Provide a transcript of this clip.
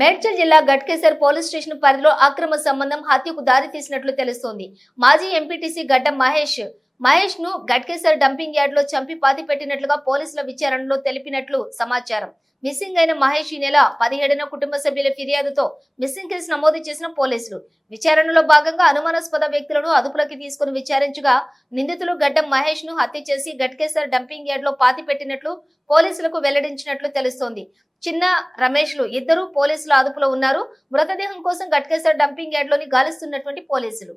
మేడ్చల్ జిల్లా Ghatkesar police station పరిధిలో అక్రమ సంబంధం హత్యకు దారి తీసినట్లు తెలుస్తోంది. మాజీ ఎంపీటీసీ గడ్డం మహేష్ ను గట్కేసర్ డంపింగ్ యార్డ్ లో చంపి పాతి పెట్టినట్లుగా పోలీసుల విచారణలో తెలిపినట్లు సమాచారం. మిస్సింగ్ అయిన మహేష్ ఈ నెల 17న కుటుంబ సభ్యుల ఫిర్యాదుతో మిస్సింగ్ కేసు నమోదు చేసిన పోలీసులు విచారణలో భాగంగా అనుమానాస్పద వ్యక్తులను అదుపులోకి తీసుకుని విచారించగా నిందితులు గడ్డం మహేష్ ను హత్య చేసి గట్కేసర్ డంపింగ్ యార్డ్ లో పాతి పెట్టినట్లు పోలీసులకు వెల్లడించినట్లు తెలుస్తోంది. చిన్న రమేష్లు ఇద్దరు పోలీసుల అదుపులో ఉన్నారు. మృతదేహం కోసం గట్కేసర్ డంపింగ్ యార్డ్ లోని గాలిస్తున్నటువంటి పోలీసులు